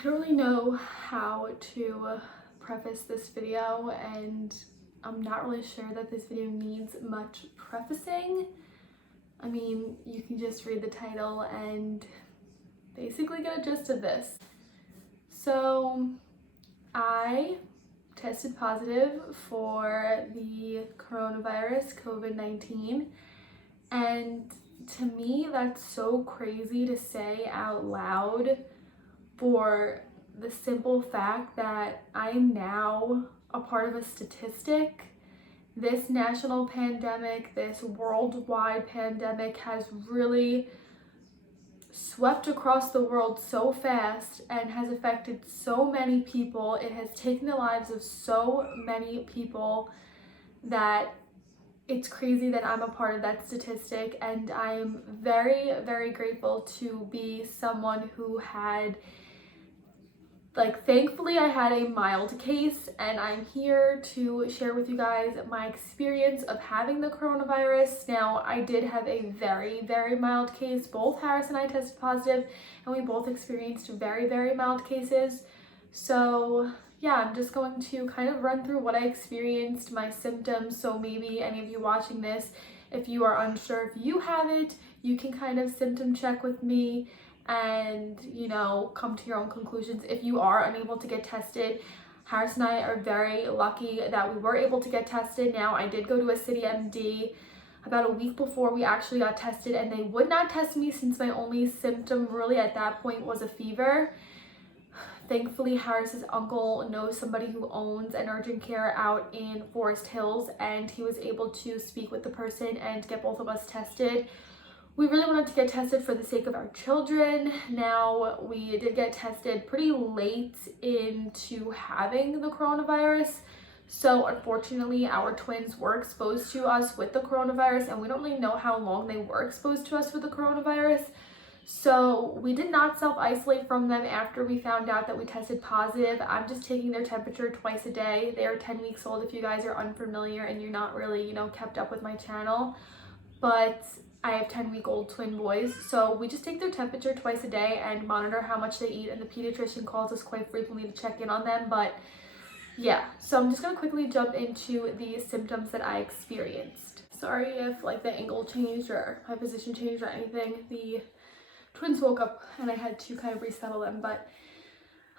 I don't really know how to preface this video, and I'm not really sure that this video needs much prefacing. I mean, you can just read the title and basically get a gist of this. So, I tested positive for the coronavirus, COVID-19, and to me, that's so crazy to say out loud, for the simple fact that I am now a part of a statistic. This national pandemic, this worldwide pandemic has really swept across the world so fast and has affected so many people. It has taken the lives of so many people that it's crazy that I'm a part of that statistic, and I am very, very grateful to be someone who had, thankfully I had a mild case, and I'm here to share with you guys my experience of having the coronavirus. Now, I did have a very, very mild case. Both Harris and I tested positive, and we both experienced very, very mild cases. So yeah, I'm just going to kind of run through what I experienced, my symptoms, so maybe any of you watching this, if you are unsure if you have it, you can kind of symptom check with me and, come to your own conclusions. If you are unable to get tested, Harris and I are very lucky that we were able to get tested. Now, I did go to a city MD about a week before we actually got tested, and they would not test me since my only symptom really at that point was a fever. Thankfully, Harris's uncle knows somebody who owns an urgent care out in Forest Hills, and he was able to speak with the person and get both of us tested. We really wanted to get tested for the sake of our children. Now, we did get tested pretty late into having the coronavirus. So unfortunately, our twins were exposed to us with the coronavirus, and we don't really know how long they were exposed to us with the coronavirus. So we did not self-isolate from them after we found out that we tested positive. I'm just taking their temperature twice a day. They are 10 weeks old if you guys are unfamiliar and you're not really, kept up with my channel. But I have 10-week-old twin boys, so we just take their temperature twice a day and monitor how much they eat, and the pediatrician calls us quite frequently to check in on them. But yeah, so I'm just gonna quickly jump into the symptoms that I experienced. Sorry if the angle changed or my position changed or anything. The twins woke up and I had to kind of resettle them, but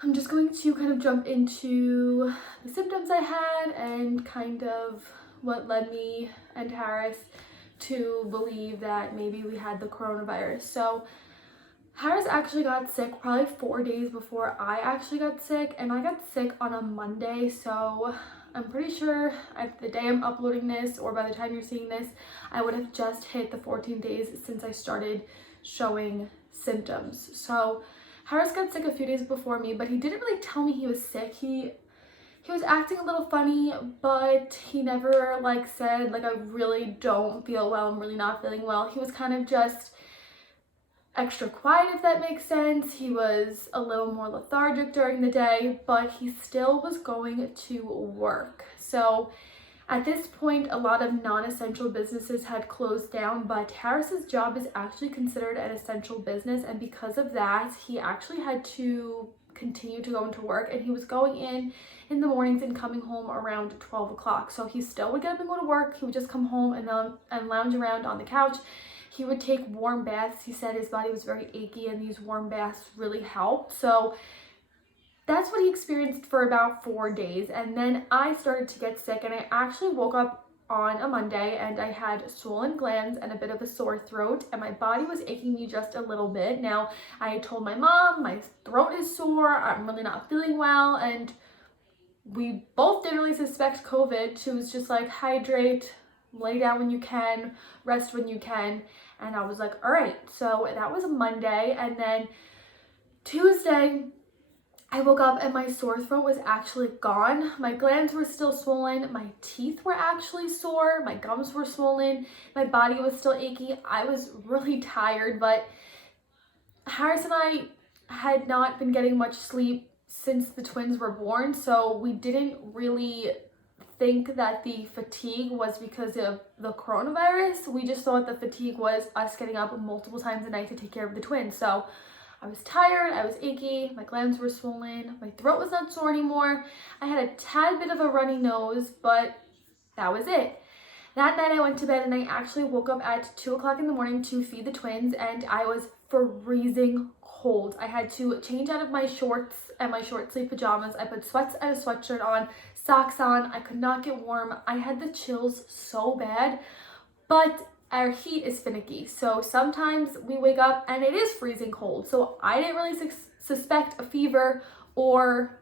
I'm just going to kind of jump into the symptoms I had and kind of what led me and Harris to believe that maybe we had the coronavirus. So Harris actually got sick probably 4 days before I actually got sick, and I got sick on a Monday. So I'm pretty sure at the day I'm uploading this, or by the time you're seeing this, I would have just hit the 14 days since I started showing symptoms. So Harris got sick a few days before me, but he didn't really tell me he was sick. He was acting a little funny, but he never said I really don't feel well, I'm really not feeling well. He was kind of just extra quiet, if that makes sense. He was a little more lethargic during the day, but he still was going to work. So at this point, a lot of non-essential businesses had closed down, but Harris's job is actually considered an essential business, and because of that, he actually had to continue to go into work, and he was going in the mornings and coming home around 12 o'clock. So he still would get up and go to work. He would just come home and lounge around on the couch. He would take warm baths. He said his body was very achy, and these warm baths really helped. So that's what he experienced for about 4 days. And then I started to get sick, and I actually woke up on a Monday and I had swollen glands and a bit of a sore throat, and my body was aching me just a little bit. Now, I had told my mom my throat is sore, I'm really not feeling well, and we both didn't really suspect COVID. She was just like, hydrate, lay down when you can, rest when you can. And I was like, all right. So that was a Monday, and then Tuesday, I woke up and my sore throat was actually gone. My glands were still swollen. My teeth were actually sore. My gums were swollen. My body was still achy. I was really tired, but Harris and I had not been getting much sleep since the twins were born, so we didn't really think that the fatigue was because of the coronavirus. We just thought the fatigue was us getting up multiple times a night to take care of the twins. So I was tired, I was achy, my glands were swollen, my throat was not sore anymore. I had a tad bit of a runny nose, but that was it. That night I went to bed and I actually woke up at 2 o'clock in the morning to feed the twins, and I was freezing cold. I had to change out of my shorts and my short sleeve pajamas. I put sweats and a sweatshirt on, socks on. I could not get warm. I had the chills so bad, but our heat is finicky. So sometimes we wake up and it is freezing cold. So I didn't really suspect a fever or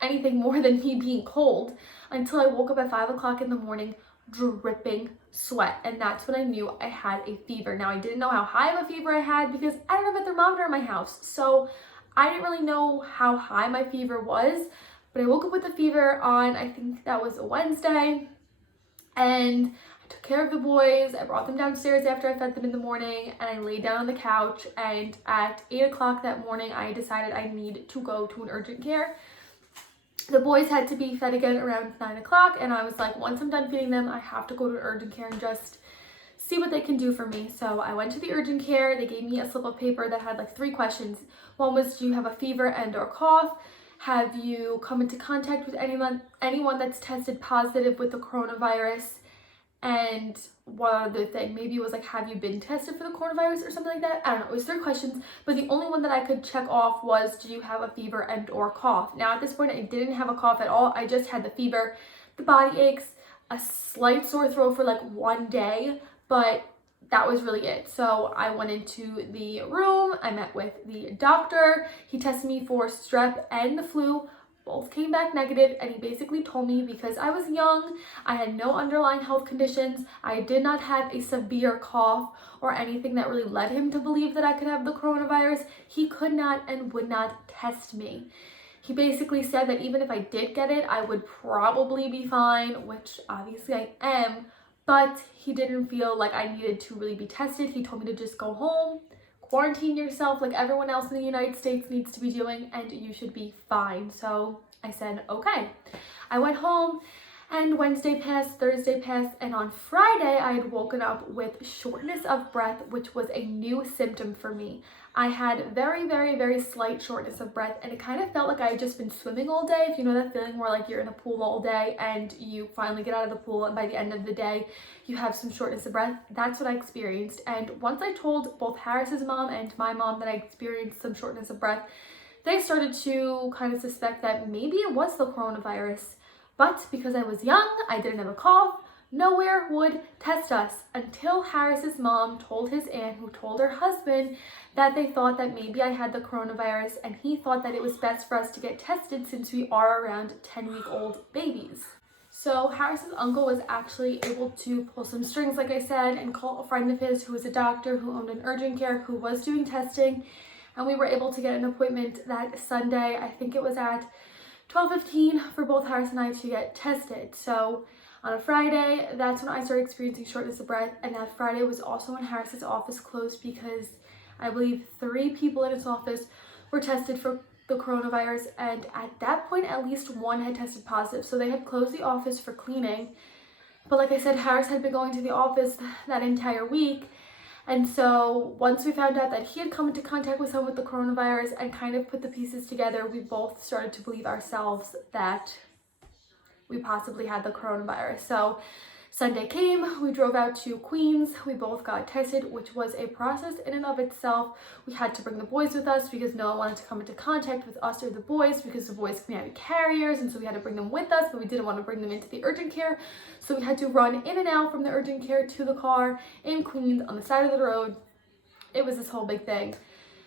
anything more than me being cold until I woke up at 5 o'clock in the morning dripping sweat, and that's when I knew I had a fever. Now, I didn't know how high of a fever I had because I don't have a thermometer in my house, so I didn't really know how high my fever was, but I woke up with a fever on, I think that was a Wednesday, and I took care of the boys. I brought them downstairs after I fed them in the morning, and I laid down on the couch, and at 8 o'clock that morning I decided I need to go to an urgent care. The boys had to be fed again around 9 o'clock, and I was like, once I'm done feeding them, I have to go to urgent care and just see what they can do for me. So I went to the urgent care. They gave me a slip of paper that had like 3 questions. One was, do you have a fever and or cough? Have you come into contact with anyone that's tested positive with the coronavirus? And one other thing, maybe it was like, have you been tested for the coronavirus or something like that? I don't know. It was 3 questions, but the only one that I could check off was, do you have a fever and or cough? Now at this point, I didn't have a cough at all. I just had the fever, the body aches, a slight sore throat for like 1 day, but that was really it. So I went into the room. I met with the doctor. He tested me for strep and the flu. Both came back negative, and he basically told me because I was young, I had no underlying health conditions, I did not have a severe cough or anything that really led him to believe that I could have the coronavirus, he could not and would not test me. He basically said that even if I did get it, I would probably be fine, which obviously I am, but he didn't feel like I needed to really be tested. He told me to just go home, quarantine yourself like everyone else in the United States needs to be doing, and you should be fine. So I said, okay. I went home, and Wednesday passed, Thursday passed, and on Friday I had woken up with shortness of breath, which was a new symptom for me. I had very, very, very slight shortness of breath, and it kind of felt like I had just been swimming all day. If you know that feeling where like you're in a pool all day and you finally get out of the pool, and by the end of the day you have some shortness of breath. That's what I experienced. And once I told both Harris's mom and my mom that I experienced some shortness of breath, they started to kind of suspect that maybe it was the coronavirus. But because I was young, I didn't have a cough, nowhere would test us until Harris's mom told his aunt, who told her husband, that they thought that maybe I had the coronavirus, and he thought that it was best for us to get tested since we are around 10-week-old babies. So Harris's uncle was actually able to pull some strings, like I said, and call a friend of his who was a doctor who owned an urgent care who was doing testing, and we were able to get an appointment that Sunday. I think it was at 12:15 for both Harris and I to get tested. So on a Friday, that's when I started experiencing shortness of breath, and that Friday was also when Harris's office closed because I believe 3 people in his office were tested for the coronavirus, and at that point at least 1 had tested positive. So they had closed the office for cleaning, but like I said, Harris had been going to the office that entire week, and so once we found out that he had come into contact with someone with the coronavirus and kind of put the pieces together, we both started to believe ourselves that we possibly had the coronavirus. So Sunday came, we drove out to Queens, we both got tested, which was a process in and of itself. We had to bring the boys with us because no one wanted to come into contact with us or the boys because the boys can be carriers, and so we had to bring them with us, but we didn't want to bring them into the urgent care. So we had to run in and out from the urgent care to the car in Queens on the side of the road. It was this whole big thing.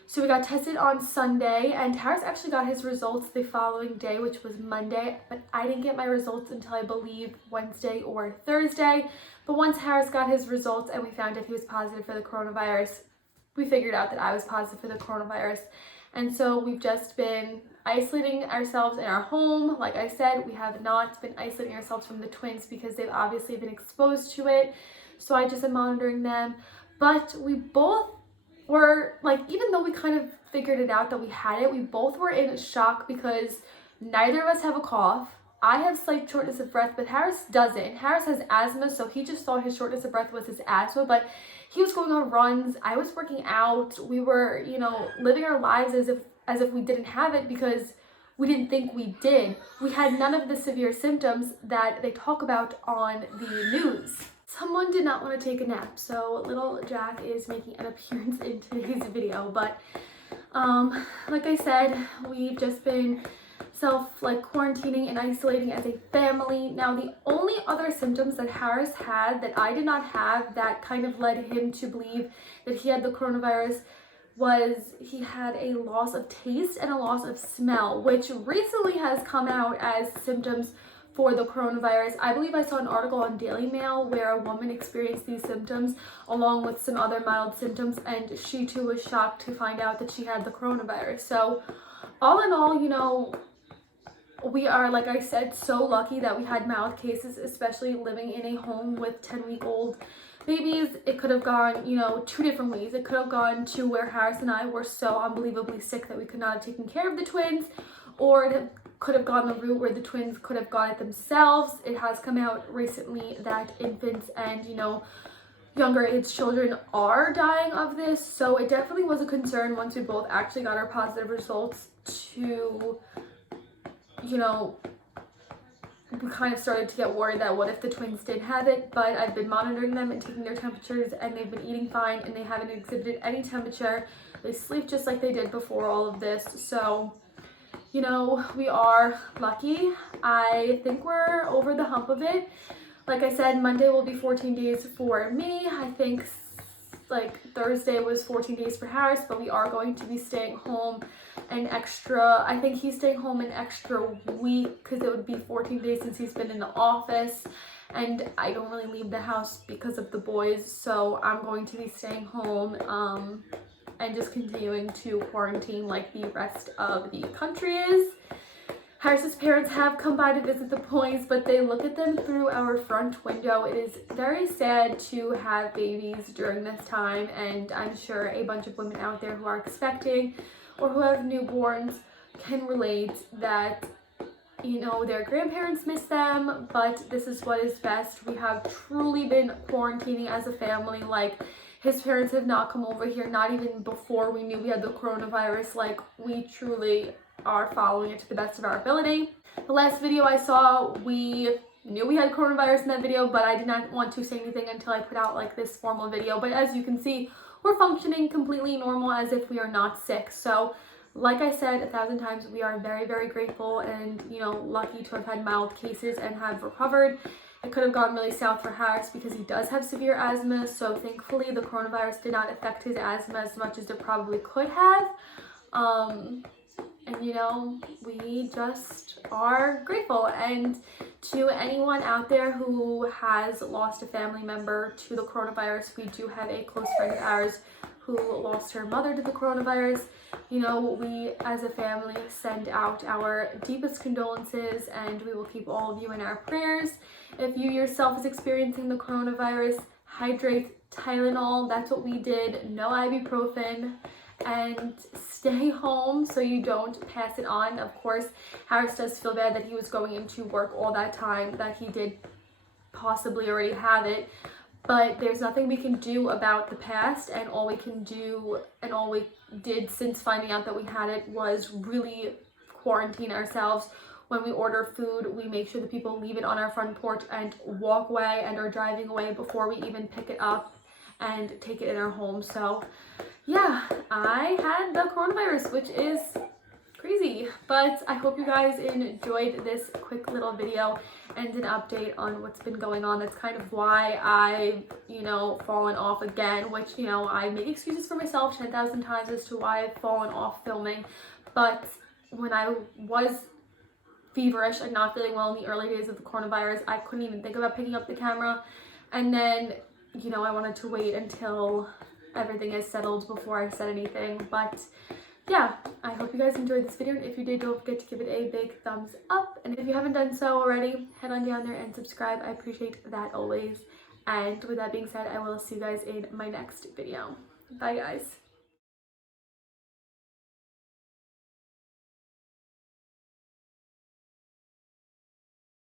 So we got tested on Sunday, and Harris actually got his results the following day, which was Monday, but I didn't get my results until I believe Wednesday or Thursday. But once Harris got his results and we found out he was positive for the coronavirus, we figured out that I was positive for the coronavirus. And so we've just been isolating ourselves in our home. Like I said, we have not been isolating ourselves from the twins because they've obviously been exposed to it. So I just am monitoring them. But we both were like, even though we kind of figured it out that we had it, we both were in shock because neither of us have a cough. I have slight shortness of breath, but Harris doesn't. Harris has asthma, so he just thought his shortness of breath was his asthma, but he was going on runs, I was working out, we were, you know, living our lives as if we didn't have it because we didn't think we did. We had none of the severe symptoms that they talk about on the news. Someone did not want to take a nap, so little Jack is making an appearance in today's video. But like I said, we've just been quarantining and isolating as a family. Now, the only other symptoms that Harris had that I did not have that kind of led him to believe that he had the coronavirus was he had a loss of taste and a loss of smell, which recently has come out as symptoms for the coronavirus. I believe I saw an article on Daily Mail where a woman experienced these symptoms along with some other mild symptoms, and she too was shocked to find out that she had the coronavirus. So all in all, you know, we are, like I said, so lucky that we had mild cases, especially living in a home with 10-week-old babies. It could have gone, you know, two different ways. It could have gone to where Harris and I were so unbelievably sick that we could not have taken care of the twins, or it could have gone the route where the twins could have got it themselves. It has come out recently that infants and, you know, younger age children are dying of this, so it definitely was a concern once we both actually got our positive results to, you know, we kind of started to get worried that what if the twins did have it. But I've been monitoring them and taking their temperatures, and they've been eating fine and they haven't exhibited any temperature. They sleep just like they did before all of this. So, you know, we are lucky. I think we're over the hump of it. Like I said, Monday will be 14 days for me. I think like Thursday was 14 days for Harris, but we are going to be staying home an extra, I think he's staying home an extra week because it would be 14 days since he's been in the office, and I don't really leave the house because of the boys, so I'm going to be staying home and just continuing to quarantine like the rest of the country is. Harris's parents have come by to visit the boys, but they look at them through our front window. It is very sad to have babies during this time, and I'm sure a bunch of women out there who are expecting or who have newborns can relate that, you know, their grandparents miss them, but this is what is best. We have truly been quarantining as a family. Like, his parents have not come over here, not even before we knew we had the coronavirus. Like, we truly are following it to the best of our ability. The last video I saw, we knew we had coronavirus in that video, but I did not want to say anything until I put out like this formal video. But as you can see, we're functioning completely normal as if we are not sick. So like I said 1,000 times, we are very, very grateful and, you know, lucky to have had mild cases and have recovered. It could have gone really south for Harris because he does have severe asthma, so thankfully the coronavirus did not affect his asthma as much as it probably could have. And, you know, we just are grateful. And to anyone out there who has lost a family member to the coronavirus, we do have a close friend of ours who lost her mother to the coronavirus. You know, we as a family send out our deepest condolences, and we will keep all of you in our prayers. If you yourself is experiencing the coronavirus, hydrate, Tylenol, that's what we did, no ibuprofen, and stay home so you don't pass it on. Of course, Harris does feel bad that he was going into work all that time, that he did possibly already have it, but there's nothing we can do about the past, and all we can do and all we did since finding out that we had it was really quarantine ourselves. When we order food, we make sure that people leave it on our front porch and walk away and are driving away before we even pick it up and take it in our home. So yeah, I had the coronavirus, which is crazy, but I hope you guys enjoyed this quick little video and an update on what's been going on. That's kind of why I've, you know, fallen off again, which, you know, I make excuses for myself 10,000 times as to why I've fallen off filming, but when I was feverish and not feeling well in the early days of the coronavirus, I couldn't even think about picking up the camera, and then, you know, I wanted to wait until everything is settled before I said anything. But yeah, I hope you guys enjoyed this video, and if you did, don't forget to give it a big thumbs up, and if you haven't done so already, head on down there and subscribe. I appreciate that always. And with that being said, I will see you guys in my next video. Bye guys.